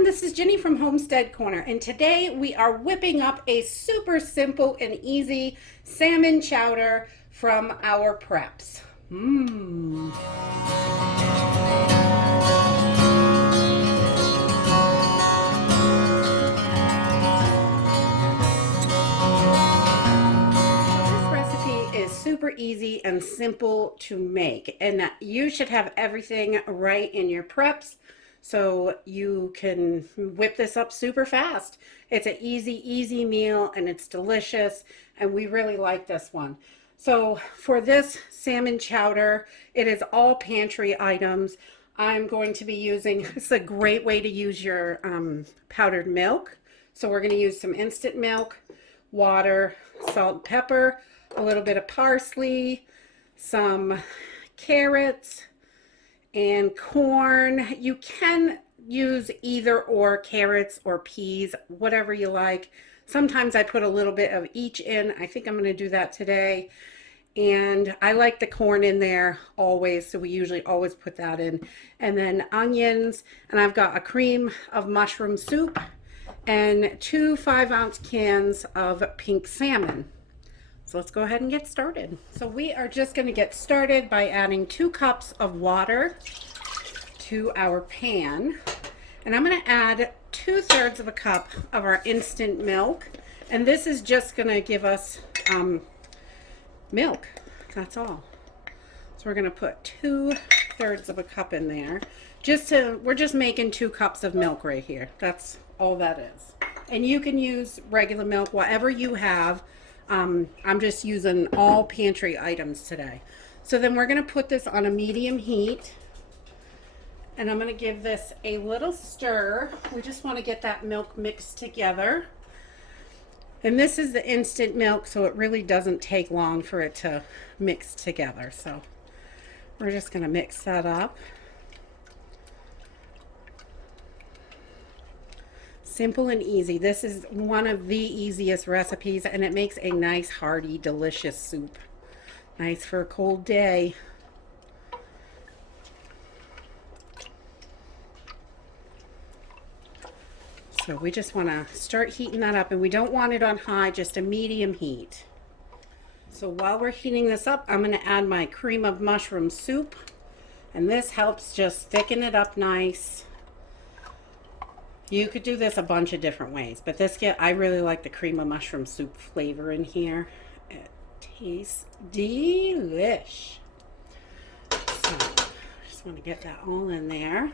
everyone, this is Jenny from Homestead Corner, and today we are whipping up a super simple and easy salmon chowder from our preps. Mmm. This recipe is super easy and simple to make, and you should have everything right in your preps so you can whip this up super fast. It's an easy meal and it's delicious, and we really like this one. So for this salmon chowder, it is all pantry items. I'm going to be using, this is a great way to use your powdered milk. So we're going to use some instant milk, water, salt and pepper, a little bit of parsley, some carrots, and corn. You can use either or, carrots or peas, whatever you like. Sometimes I put a little bit of each in. I think I'm going to do that today. And I like the corn in there always, so we usually always put that in. And then onions, and I've got a cream of mushroom soup and 2 5-ounce cans of pink salmon. So let's go ahead and get started. So we are just going to get started by adding 2 cups of water to our pan. And I'm going to add 2/3 of a cup of our instant milk. And this is just going to give us milk. That's all. So we're going to put 2/3 of a cup in there. We're just making 2 cups of milk right here. That's all that is. And you can use regular milk, whatever you have. I'm just using all pantry items today. So then we're going to put this on a medium heat, and I'm going to give this a little stir. We just want to get that milk mixed together. And this is the instant milk, so it really doesn't take long for it to mix together. So we're just going to mix that up. Simple and easy. This is one of the easiest recipes, and it makes a nice, hearty, delicious soup. Nice for a cold day. So we just want to start heating that up, and we don't want it on high, just a medium heat. So while we're heating this up, I'm going to add my cream of mushroom soup, and this helps just thicken it up nice. You could do this a bunch of different ways, but I really like the cream of mushroom soup flavor in here. It tastes delish. So I just want to get that all in there.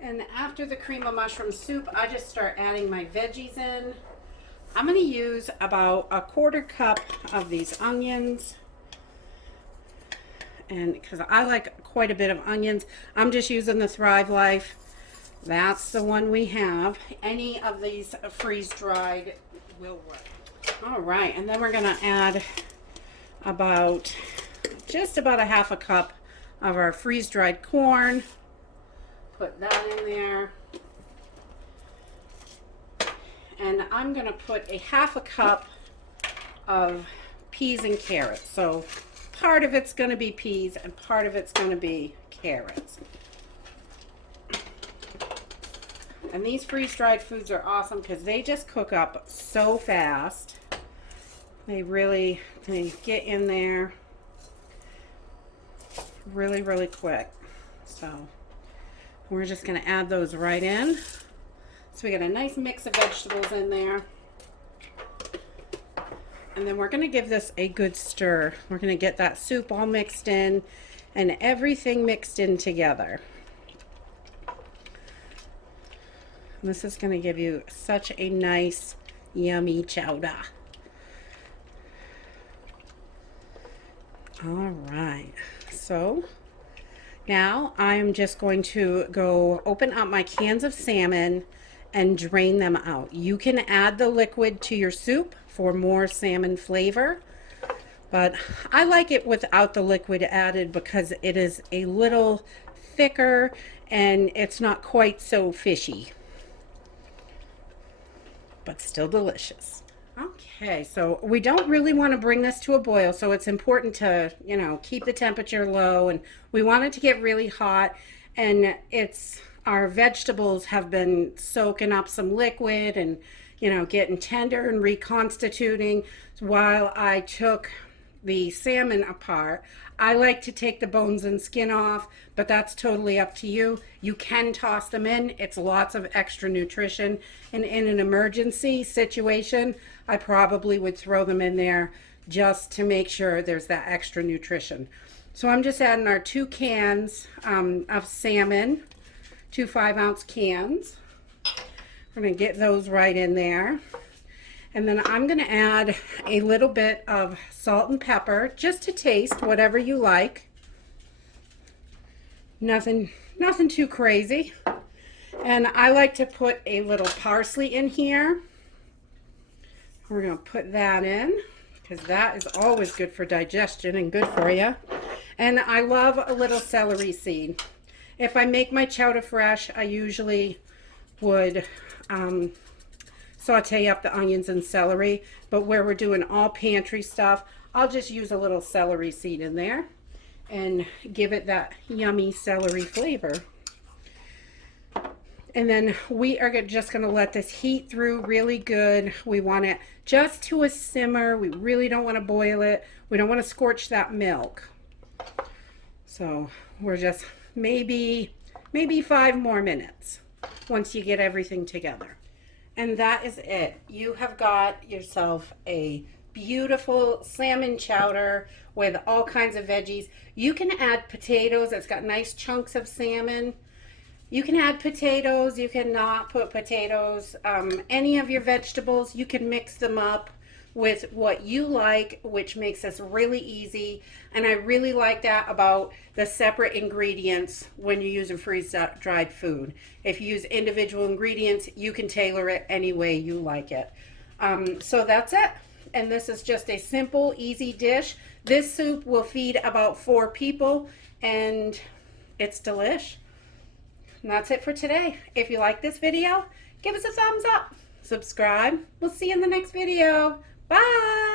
And after the cream of mushroom soup, I just start adding my veggies in. I'm going to use about a 1/4 cup of these onions, and because I like quite a bit of onions, I'm just using the Thrive Life. That's the one we have. Any of these freeze-dried will work. All right, and then we're going to add just about a 1/2 cup of our freeze-dried corn. Put that in there. And I'm going to put a 1/2 cup of peas and carrots. So part of it's going to be peas and part of it's going to be carrots. And these freeze-dried foods are awesome because they just cook up so fast. They get in there really quick. So we're just going to add those right in. So we got a nice mix of vegetables in there. And then we're going to give this a good stir. We're going to get that soup all mixed in and everything mixed in together. And this is going to give you such a nice, yummy chowder. All right. So now I'm just going to go open up my cans of salmon and drain them out. You can add the liquid to your soup for more salmon flavor, but I like it without the liquid added because it is a little thicker and it's not quite so fishy, but still delicious. Okay, so we don't really want to bring this to a boil, so it's important to, keep the temperature low, and we want it to get really hot. And our vegetables have been soaking up some liquid and, getting tender and reconstituting. While I took the salmon apart, I like to take the bones and skin off, but that's totally up to you. You can toss them in. It's lots of extra nutrition. And in an emergency situation, I probably would throw them in there just to make sure there's that extra nutrition. So I'm just adding our 2 cans of salmon, 2 5-ounce cans. We're going to get those right in there. And then I'm going to add a little bit of salt and pepper just to taste, whatever you like. Nothing too crazy. And I like to put a little parsley in here. We're going to put that in because that is always good for digestion and good for you. And I love a little celery seed. If I make my chowder fresh, I usually would saute up the onions and celery, but where we're doing all pantry stuff, I'll just use a little celery seed in there and give it that yummy celery flavor. And then we are just going to let this heat through really good. We want it just to a simmer. We really don't want to boil it. We don't want to scorch that milk. So we're just maybe 5 more minutes once you get everything together. And that is it. You have got yourself a beautiful salmon chowder with all kinds of veggies. You can add potatoes. It's got nice chunks of salmon. You can add potatoes. You can not put potatoes. Any of your vegetables, you can mix them up with what you like, which makes this really easy. And I really like that about the separate ingredients when you're using freeze-dried food. If you use individual ingredients, you can tailor it any way you like it. So that's it. And this is just a simple, easy dish. This soup will feed about 4 people, and it's delish. And that's it for today. If you like this video, give us a thumbs up. Subscribe. We'll see you in the next video. Bye.